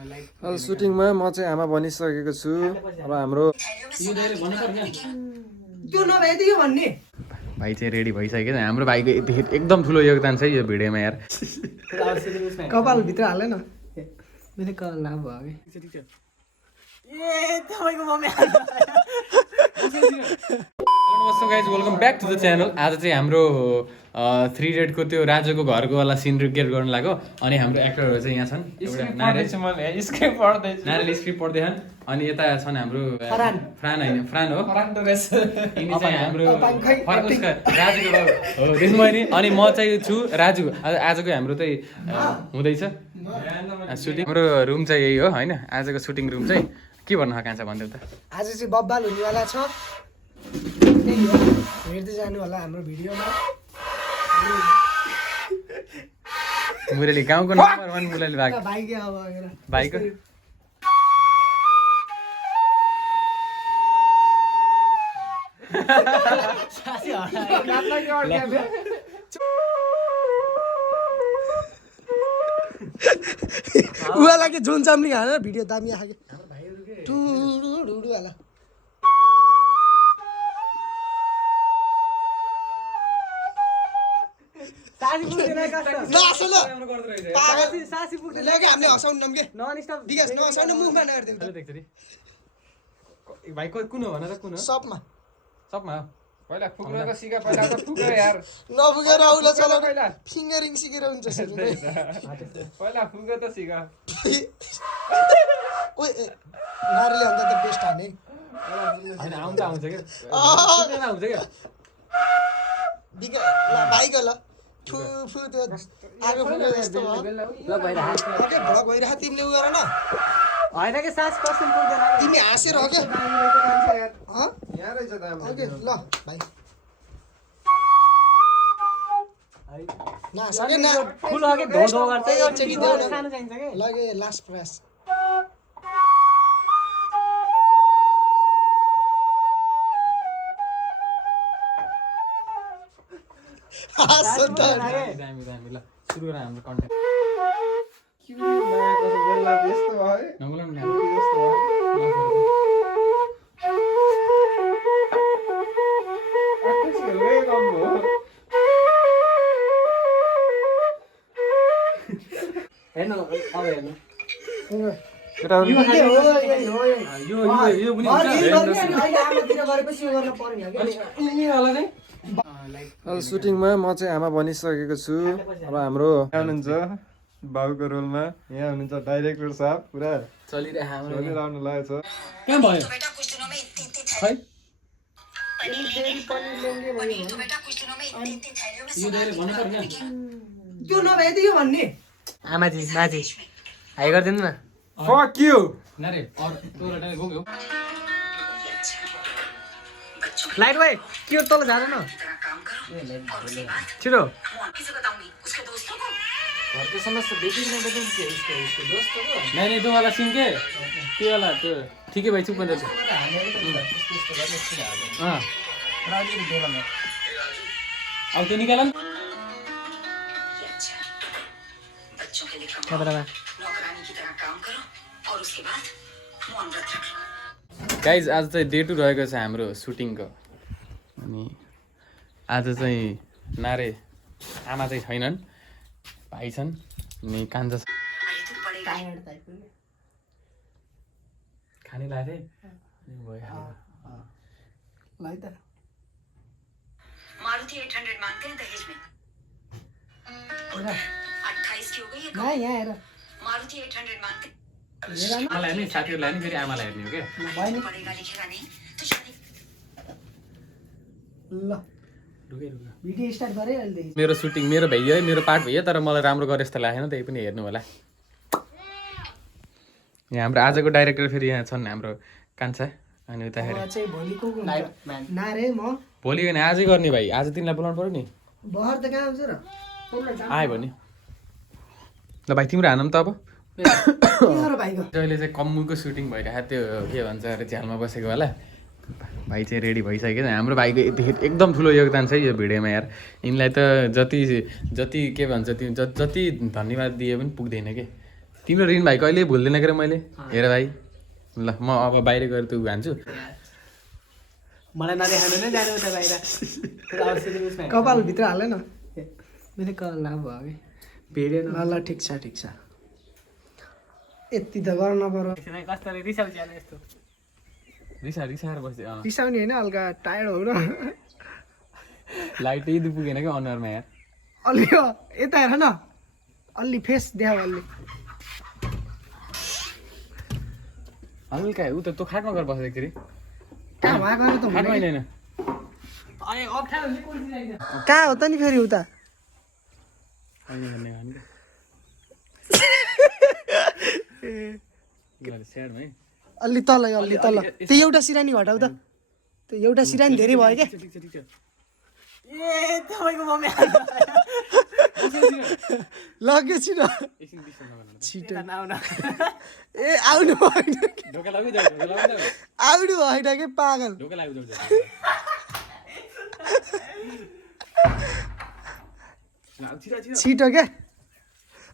सुटिङमा म चाहिँ आमा बनिसकेको छु र हाम्रो भाइ चाहिँ रेडी भइसक्यो हाम्रो भाइको एकदम ठुलो योगदान छ यो भिडियोमा यार कपाल भित्र हालेन मेरो कपाल लामो भयो कि नमस्ते guys welcome back to the channel. आज चाहिँ हाम्रो 3 रेडको त्यो राजुको घरको वाला सिन रिक्रिएट गर्नु लाग्यो अनि हाम्रो एक्टरहरू चाहिँ यहाँ छन्। नारेले स्क्रिप्ट पढ्दैछन् अनि यता छन् हाम्रो फ्रान हो यिनी चाहिँ हाम्रो राजुको हो त्यसमा नि अनि म चाहिँ छु राजु। आजको हाम्रो चाहिँ हुँदैछ सुटिङ। हाम्रो रुम चाहिँ यही हो होइन, आजको सुटिङ रुम चाहिँ के भन्नु कान्छ भन्दै त आज चाहिँ बब्बाल हुनेवाला छ, हेर्दै जानु होला हाम्रो भिडियोमा। मुरली गाउँको नम्बर 1 मुरली भाइको उहाँ के जुन चाम्लिङ हालेर भिडियो दामी आयो वाला भाइ कुन हो भन त कुन हो? सपमा पहिला फुक्न त सिका, पहिला त फुक्न यार नफुकेर आउला चला पहिला फिङ्गरिङ सिकेर हुन्छ पहिला फुक्न त सिका। ओए नारीले अन्त त बेस्ट हाने हैन आउँछ के आउँछ के बिगा ल भाइको ल फु फु त्यो आगो फुक्यो जस्तो भयो ल भइराछ के भडक भइराछ तिमीले उ गर न हैन के सास पर्सन पुग्दैन तिमी हाँसेर हो के यहाँ रहेछ त ओके ल भाइ ना सके ना फुल हो के धो धो गर्छ यो चेकी देऊ न खान चाहिन्छ के लगे लास्ट प्रयास दामी ल सुरु गर हाम्रो कन्टेन्ट सुटिङमा म चाहिँ आमा बनिसकेको छु र हाम्रो हुनुहुन्छ बाबुको रोलमा यहाँ हुनुहुन्छ डाइरेक्टर साहब पुरा चलिरहनु लागेको छ। कहाँ भयो खै त्यो नभएदियो भन्ने आमाजी माजी हाई गरिदिनु न फक यु नारे और तोरा डाइरेक्ट गयो लाइट भाइ के हो तल जाँदैन छिटो नहीं त्यो वाला सिन के त्यो वाला त्यो ठिकै भाइ चुप बन्द छ। अब त्यो निकाल न गाइज। आज चाहिँ डे 2 रहेको छ हाम्रो सुटिङको अनि आज चाहिँ नारे आमा चाहिँ छैनन्, भाइ छन् अनि कान्छा खाने लाथे मारुति 800 मांगते हैं दहेज में 28 की हो गई है यहाँ हेर मारुति 800 मांगते आमालाई हेर्ने साथीहरूलाई हेर्ने फेरि आमालाई हेर्ने हो क्या पड़ेगा लिखेगा नहीं तो शादी ल भिडियो स्टार्ट गरे अहिले मेरो सुटिङ मेरो भइयो है, मेरो पार्ट भइयो, तर मलाई राम्रो गरे जस्तो लागेन, त्यही पनि हेर्नु होला। यहाँ हाम्रो आजको डाइरेक्टर फेरि यहाँ छन् हाम्रो कान्छा अनि उता चाहिँ भोलिको नारे म भोलि होइन आजै गर्ने भाइ, आज तिमीलाई बोलाउनु पर्यो नि। बहर त कहाँ आउँछ र आयो भने ल भाइ तिम्रो हानौँ त अब भाइको अहिले चाहिँ कम्मुको सुटिङ भइरहेको त्यो के भन्छ अरे झ्यालमा बसेको होला। भाइ चाहिँ रेडी भइसक्यो हाम्रो भाइको एकदम ठुलो योगदान छ यो भिडियोमा यार। यिनलाई त जति के भन्छ जति धन्यवाद दिए पनि पुग्दैन के। तिम्रो रिन भाइ कहिले भुल्दैन के मैले हेर भाइ ल म अब बाहिर गएर त्यो हान्छु मलाई नदेखानु नै जानु उता बाहिर कपालभित्र हाल न मेरो कपाल लामो भयो कि भिडेन ल ल ठिक छ यति त गर्न नपर्यो कस्तोले रिसाउँछ यस्तो रिसाएर बस्दै रिसाउने होइन हल्का टायर्ड हो न लाइटै पुगेन क्या अनुहारमा यार अलि यता हेर न अलि फेस देखाऊ अलि हल्का उ त तँ खाटमा गएर बस्दै फेरि कहाँ भएको त खाटमा होइन कहाँ हो त नि फेरि उता अलि तल त्यो एउटा सिरानी हटाउ त त्यो एउटा सिरानी धेरै भयो क्या ए तपाईँको मम्मी लग्यो छिटो छिटो ए आउनु भएन आउनु भएन कि पागल छिटो क्या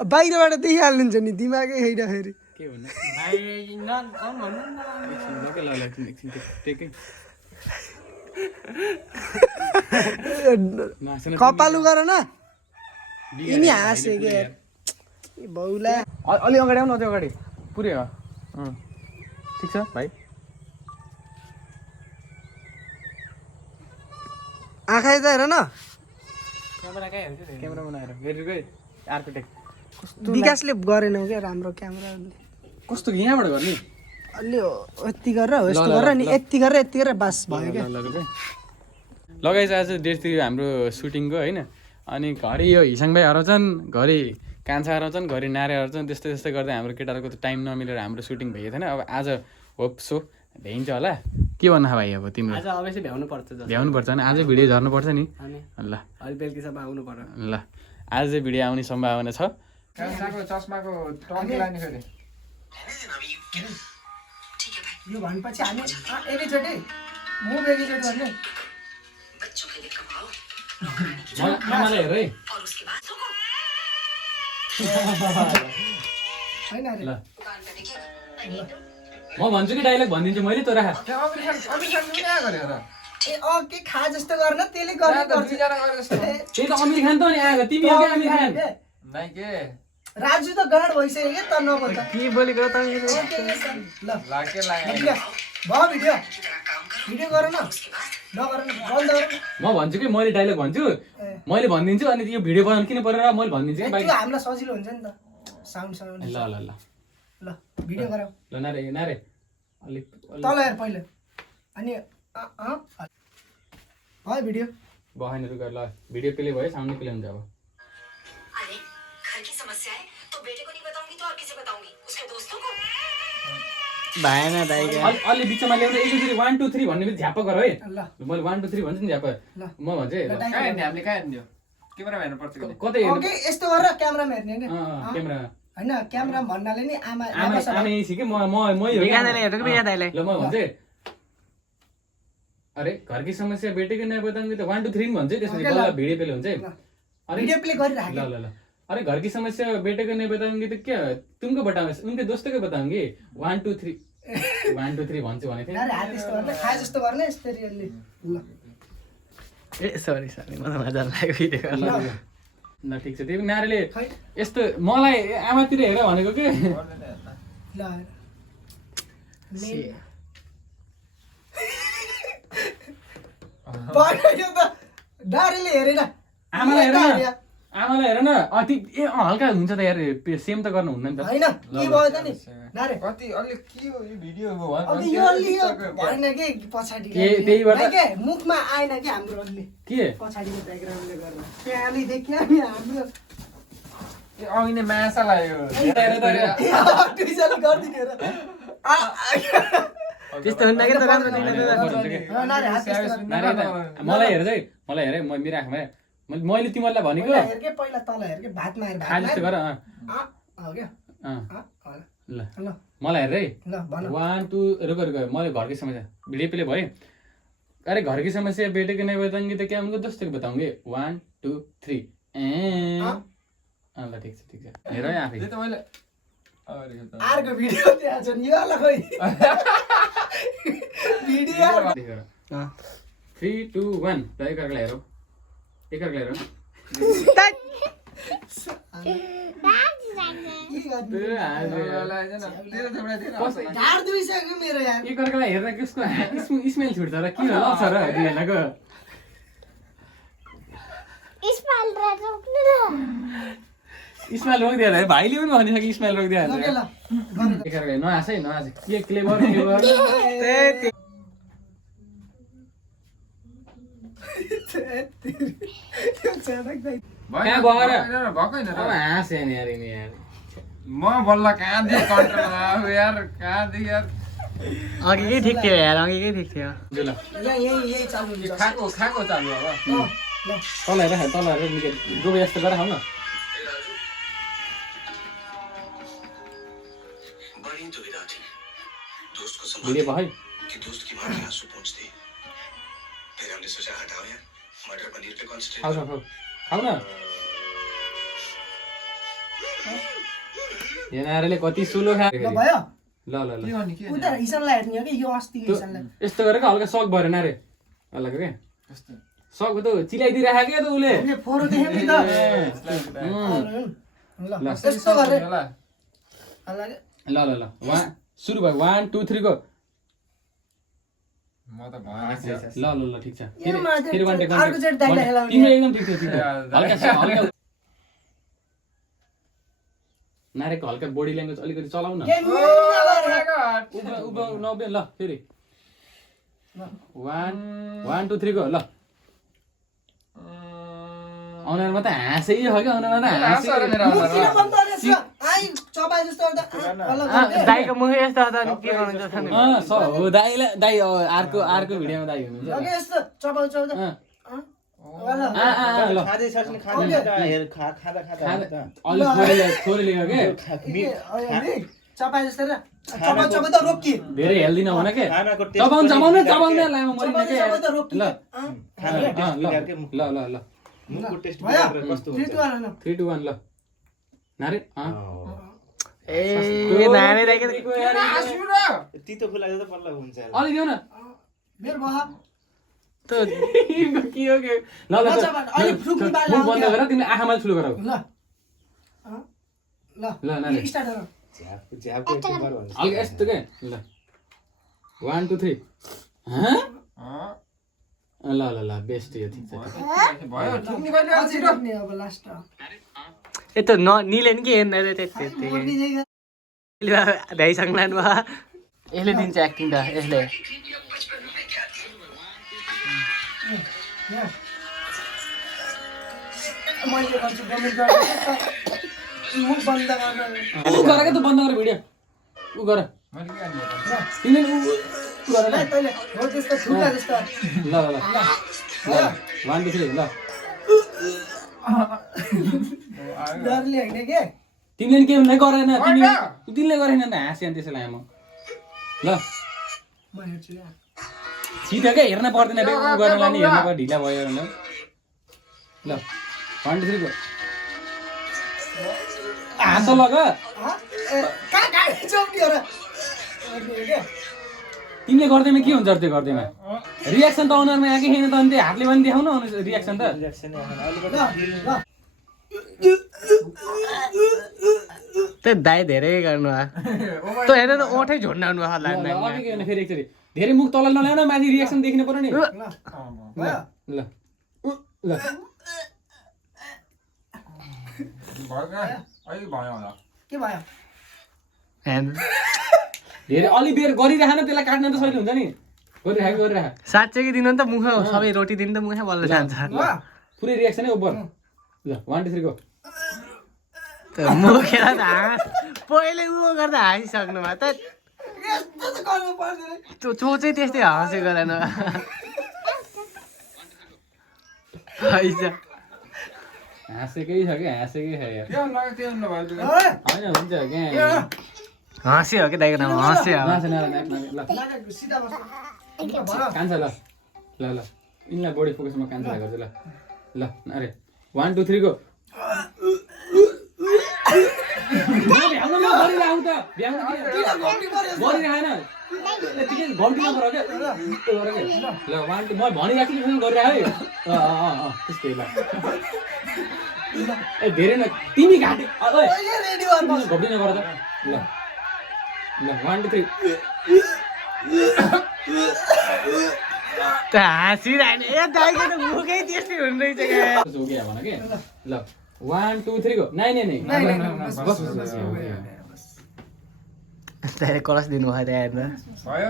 बाहिरबाट देखिहाल्नुहुन्छ नि दिमागै होइन फेरि कपालु गर न यिनी हाँसे के बौला अलि अगाडि आउनु अझै अगाडि पुरै हो ठिक छ भाइ आँखा त हेर न क्यामेरा बनाएर हेरेकै आर्किटेक्ट विकासले गरेन क्या राम्रो क्यामेरा कस्तो यहाँबाट गर्ने अलि यति गरेर हो यस्तो गरेर नि यति गरेर बास भयो क्या लगाइछ आज डेटतिर हाम्रो सुटिङको होइन अनि घरि यो हिसाङ भाइ हराउँछन् घरि कान्छा हराउँछन् घरि नारे हराउँछन् त्यस्तै गर्दै हाम्रो केटाहरूको त टाइम नमिलेर हाम्रो सुटिङ भएको थिएन अब आज होप सो भ्याइन्छ होला के भन्नु भाइ अब तिम्रो आज अवश्य भ्याउनु पर्छ नि आजै भिडियो झर्नुपर्छ नि ल अलि बेलुकीसम्म आउनु पर्यो ल आज चाहिँ भिडियो आउने सम्भावना छ चस्माको टङ्की लाने फेरि यो भनेपछि हामी एकैचोटि मुभ एकैचोटि गर्ने बच्चों के लिए कमाओ आमालाई हेर है और उसके बाद सुको होइन अरे ल दुकान पे देखिएगा म भन्छु कि डाइलग भनिदिन्छु मैले तँ राख ए के खा जस्तो गर्न त्यसले गर्ने गर्छ त्यही त अमिर खान त नि आएको तिमी हो क्या अमिर खान राजु त गाड भइसक्यो क्या त नभए त के बोलेको त ल भयो भिडियो भिडियो गर न नगर न बन्द गर न म भन्छु कि मैले डाइलग भन्छु मैले भनिदिन्छु अनि यो भिडियो बनाउनु किन परेर मैले भनिदिन्छु कि त्यो हामीलाई सजिलो हुन्छ नि त साउन्ड ल ल ल ल भिडियो गराऊ ल नारे अलिक तल हेर पहिले अनि भयो भिडियो बहाइन रुक ल भिडियो प्ले भयो साउन्ड प्ले हुन्छ अब अरे घर की समस्या है तो बेटे को नहीं बताऊंगी तो और किसे बताऊंगी उसके दोस्तों को भएन दाइ अलि बिचमा ल्याउँदा एकचोटि 1 2 3 भन्ने झ्याप गर है ल मैले 1 2 3 भन्छु नि झ्याप म भन्छु है हामीले कहाँ हेर्ने हो क्यामेरा हेर्नु पर्छ कतै ओके यस्तो गरेर क्यामेरामा हेर्ने हैन क्यामेरा हैन क्यामेरा भन्नाले नि आमा आमा यही कि म हो ल म भन्छु अरे घर की समस्या बेटे को नहीं बताऊंगी तो 1 2 3 भन्छ त्यसपछि बल्ल भिडियो प्ले हुन्छ अरे भिडियो प्ले गरिराख ल अरे घर की समस्या बेटे को नहीं बताऊंगी तो क्या तुमको बताऊंगी उनके दोस्तों को बताऊंगी 1 2 3 1 2 3 भन्छु भने अरे हात यस्तो गर्ने खा जस्तो गर्ने यसरी अलि ल ए सरी मलाई मजा लाग्यो भिडियो ल ठिक छ त्यही नारीले यस्तो मलाई आमातिर हेर भनेको के ल यो त डारीले हेरेन आमालाई हेर न अति ए हल्का हुन्छ त यार सेम त गर्नु हुन्न नि त हैन के भयो त नि नारे कति अलि के हो यो भिडियो हो अब यो अलि भएन के पछाडी त्यही भएर के मुखमा आएन के हाम्रो अलि के पछाडीको ब्याकग्राउन्डले गर्दा त्यहाँले देखियो नि हाम्रो ए अघि माछा लाग्यो ट्विजल गर्दिने र त्यस्तो हुन्न के त राम्रो नारे हात यस्तो मलाई हेर मेरो आँखामा मैले तिमीलाई भनेको हेर के पहिला तल हेर के भातमा हेर खा जस्तो गर हो के ल ल मलाई हेर है ल भन 1 2 रुक मैले घरकी समस्या भिडियो प्ले भयो अरे घर की समस्या बेटे को नहीं बताऊंगी तो क्या उनको दोस्तों को बताऊंगी 1 2 3 ल ठिक छ हेर है आफै त्यही त मैले अर्को भिडियो त्यहाँ छ नि यो वाला खोइ भिडियो 3 2 1 ल एकअर्कालाई हेरौ ढाड दुइसक्यो मेरो यार एकअर्कालाई हेर्दा कसको स्मेल छुट्छ र किन लग्छ र दुईजनाको स्मेल रोकिदियो है भाइले पनि भनिसक्यो स्मेल रोकिदियो एकअर्कालाई नहाँस है नहाँस के क्लेभर कहाँ भएर अब हाँस यार यिनी यार म बल्ल कहाँ दिए कन्ट्रोल यार कहाँ दिए यार अघिकै ठिक थियो यार अघिकै ठिक थियो ल यही चालु हुन्छ खाएको चालु अब तल हेर निकै गोबे जस्तो गरेर खाऊ न बड़ी दुविधा थी दोस्त को भिडियो भयो कि दोस्त की मां के आंसू पहुंचते फिर हमने सोचा हटाओ यार मटर पनीर पे कॉन्सेंट्रेट खाऊ न यिनीहरूले कति सुलो खा भयो ल उता हिसाबलाई हेर्ने हो कि यो अस्तिको हिसाबलाई यस्तो गरेको हल्का सक भएन रे हल्का के सक त चिलाइदिइराखेको क्या त उसले हामीले फोरो देख्यौ नि त ल यस्तो गरे ल सुरु भयो 1 2 3 को म त भएन ल ठिक छ फेरि अर्को चाहिँ दाइलाई हेलाउने तिम्रो एकदम ठिक छ हल्का नारेको हल्का बडी ल्याङ्ग्वेज अलिकति चलाउ न उभो नब्बे ल फेरि 1 2 3 को ल अनुहारमा त हाँसै हो क्या अनुहारमा त दाइको मुख यस्तो त अनि के गर्नु जस्तो नि हो दाइ अर्को भिडियोमा दाइ हुनुहुन्छ थोरै लियो के धेरै हेल्दी नभन के चबाउने लामो मरिने के ल 3 2 1 ल नारे ए नारे दाइको तितो फुलायो त बल्ल हुन्छ अलि दिउ न मेरो बहा त के हो के ल मुख बन्द गर तिमीले आँखामा ठुलो गराऊ ल नारे स्टार्ट गर झ्यापको यति गर भन्छ अलि यस्तो के ल 1 2 3 ल बेस्ट यो ठिक छ भयो ठुक्नी कहिले अझै रोक्ने अब लास्ट यस्तो निले नि के हेर्न त्यति भ्याइसक्नु भयो यसले दिन्छ एक्टिङ त यसले मैले गर्छु गभर्नमेन्ट मुख बन्द गर्न उ गर के त बन्द गर भिडियो उ गर मैले के गर्नु तिमीले उ गर ल तैले हो त्यस्तो ठुला जस्तो ल 1 2 3 ल डरले हैन के तिमीले के हुँदै गरेन तिमीले गरेन त हाँस्यो नि त्यसैलाई म ल म हेर्छु यार सिधा के हेर्न पर्दैन बे उ गर्नलाई नि हेर्न पर्छ ढिला भयो भने ल 1 2 3 को हात लग कहाँ चौकी हो र तिमीले गर्दैमा के हुन्छ त्यो गर्दैमा रियाक्सन त अनुहारमा आएकै छैन त अनि त्यो हातले पनि देखाउन रियाक्सन त त्यो दाइ धेरै गर्नु त्यो हेरेर ओठै झुन्डाउनु भयो अघि के भने फेरि एकचोटि धेरै मुख तल नल्याउन माथि रियाक्सन देखिनु पर्यो नि ल ल ल भयो होला के भयो धेरै अलि बेर गरिराखेन त्यसलाई काट्न त सजिलो हुन्छ नि गरिराख साँच्चै दिनु नि त मुख सबै रोटी दिनु त मुखै बल्ल जान्छ पुरै रियाक्सनै ओभर ल 1 2 3 को मुखेर त पहिले उ गर्दा हाँसिसक्नु भयो त यस्तो त गर्नु पर्दैन चोचै त्यस्तै हाँसे गरेन हाँसेकै छ कि हाँसेकै छ यार के भन्नु भयो होइन हुन्छ क्या हाँस्यो हो कि दाइको नाम हाँस्यो ल सिधा बस्नु कान्छ ल ल ल यिनलाई बडी फोकसमा कान्छा गर्छु ल ल अरे 1 2 3 को भ्याउनु ल गरिरहेऊ त भ्याउनु गरिरहेन यतिकै घन्टीमा गर क्या त्यो गर क्या ल 1 2 म भनिराख्छु नि गरिरह है त्यस्तै ल ए धेरै न तिमी घाटे ओए रेडी गर्नु घोप्टिन गर त ल ल 1 2 3 त हाँसिरहेन ए दाइको त मुखै त्यस्तै हुँदैछ क्या हो गया भन के ल 1 2 3 गो नहीं बस दाइले कलस दिनुभयो त्यहाँ हेर्नु भयो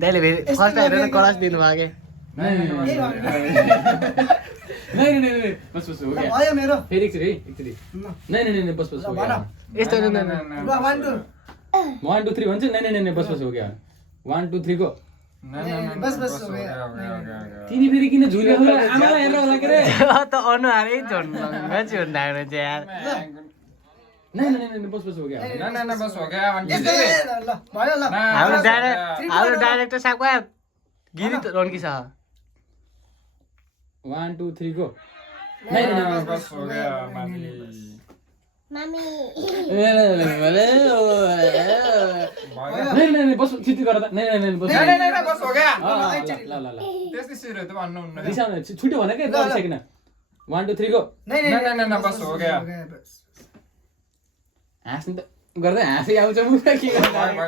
दाइले फेरि फर्स्ट हेरेर कलस दिनुभयो के नहीं बस हो गया भयो मेरो फेरि एकचोटि नहीं बस हो गया यस्तो ल 1 2 1 2 3 भन्छ नहीं बस हो गया 1 2 3 गो बस हो गया तिनी फेरि किन झुल्यो आमालाई हेरेर होला के रे त अनुहारै झन्डङ्ग झुन्डा रहेछ यार नहीं बस हो गया ना बस हो गया ल भयो ल हाम्रो डाइरेक्टर साहबको गिरी त रन्की छ 1 2 3 गो नहीं बस हो गया नहीं बस छिटो गर त नहीं बस नहीं बस हो गया ल त्यस्तै सिर त भन्नु हुन्न दिशा छुट्यो भने के गरिसकिन 1 2 3 गो नहीं बस हो गया हाँस्नु त गर्दै हाँसै आउँछ मुख के गर्नु